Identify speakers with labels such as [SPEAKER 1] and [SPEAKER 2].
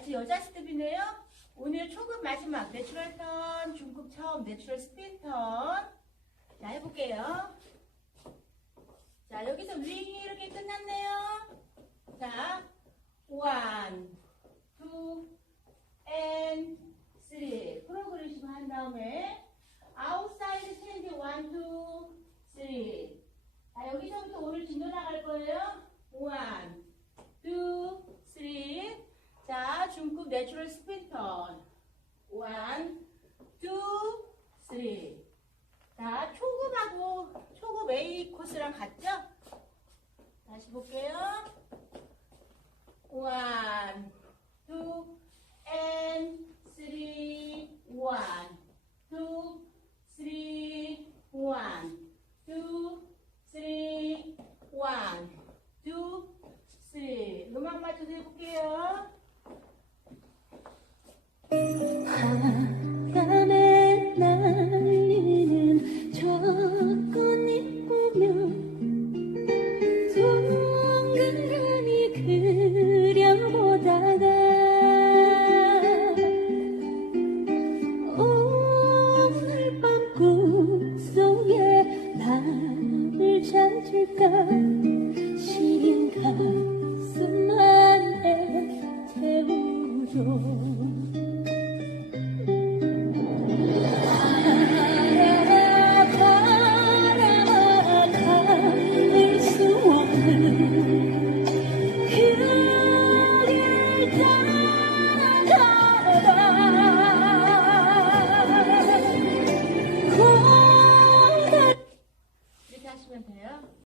[SPEAKER 1] 아직 여자 스텝이네요. 오늘 초급 마지막 내추럴 턴, 중급 처음 내추럴 스핀 턴. 자, 해볼게요. 자, 여기서 윙이 이렇게 끝났네요. 자, 원, 투, 앤, 쓰리. 프로그레시브 한 다음에 아웃사이드 스탠드 원, 투, 쓰리. 자, 여기서부터 오늘 진도 나갈 거예요. 원, 투, 쓰리. 자, 중급 내추럴 스핀 턴. 원, 투, 쓰리. 자, 초급하고 초급 A 코스랑 같죠? 다시 볼게요. 원, 투, 앤, 쓰리, 원, 투, 쓰리, 원, 투, 쓰리, 원, 투, 쓰리. 음악 맞춰서 해볼게요. 那日夹之歌。